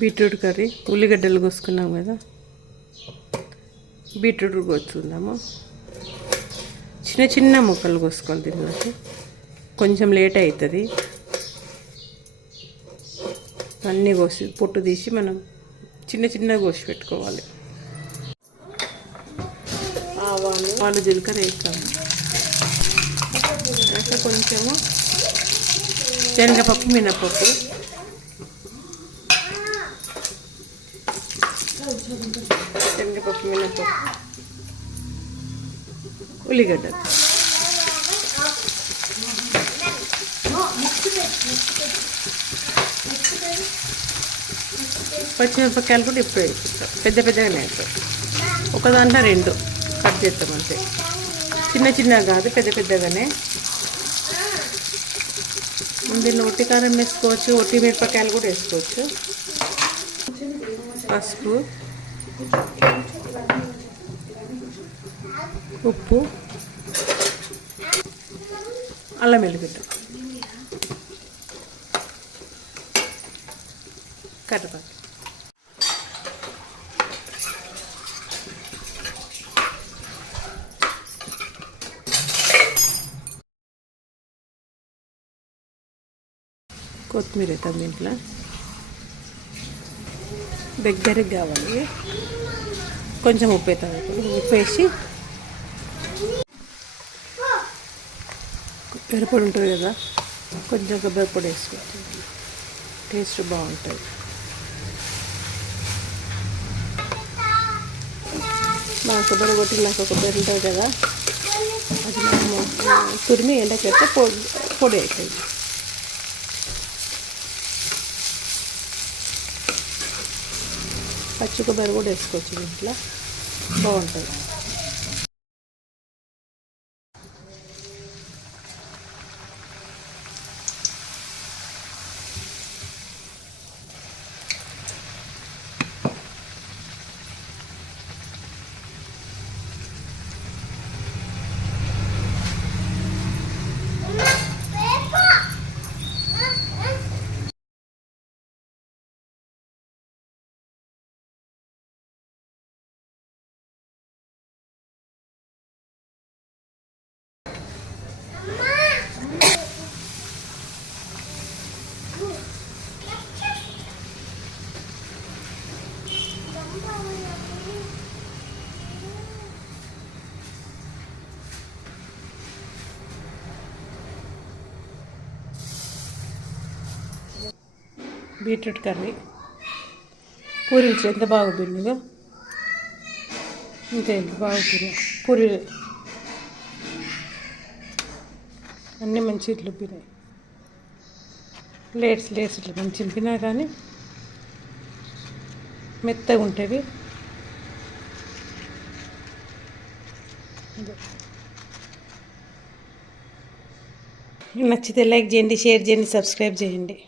Beetroot curry ఉల్లిగడ్డలు కోసుకున్నాం కదా, beetroot కోసుకుందాము. చిన్న చిన్న ముక్కలు కోసుకోవాలి. దీనికి కొంచెం లేట్ అవుతుంది. అన్నీ కోసి పొట్టు తీసి మనం చిన్న చిన్నగా కోసి పెట్టుకోవాలి. ఆవాలు జీలకర్ర వేస్తాము. ఇంకా కొంచెము శనగపప్పు మినపప్పు, శనగపప్పు మినపప్పు, ఉల్లిగడ్డ, పచ్చిమిరపకాయలు కూడా ఇప్పుడు వేసుకుంటాం. పెద్ద పెద్దగానే వేస్తాం. ఒక దాంట్లో 2 కట్ చేస్తాం అంతే. చిన్న చిన్నగా కాదు, పెద్ద పెద్దగానే. దీన్ని ఒట్టి కారం వేసుకోవచ్చు, ఒట్టి మిరపకాయలు కూడా వేసుకోవచ్చు. పసుపు, ఉప్పు, అల్లం వెల్లిగడ్డ, కరివేపాకు. కొత్తిమీర వేద్దాం. దీంట్లో దగ్గరికి కావాలి. కొంచెం ఉప్పు వేద్దాం. ఉప్పు వేసి కొబ్బరిపొడి ఉంటుంది కదా, కొంచెం కొబ్బరిపొడి వేసుకోవచ్చు. టేస్ట్ బాగుంటుంది. మా కొబ్బరి కొట్టినాక కొబ్బరి ఉంటుంది కదా, అది మనము తురిమి ఎండకెడితే పొడి అవుతుంది. పచ్చి కొబ్బరి కూడా వేసుకోవచ్చు. దీంట్లో బాగుంటుంది. బీట్రూట్ కర్రీ పూరీలు ఎంత బాగుంటుందో, ఇంతే బాగుంటుంది. పూరీలు అన్నీ మంచి ఇట్లు ఉబ్బినాయి. లేట్స్ ఇట్లా మంచి ఉబ్బినా కానీ మెత్తగా ఉంటుంది. నచ్చితే లైక్ చేయండి, షేర్ చేయండి, సబ్స్క్రైబ్ చేయండి.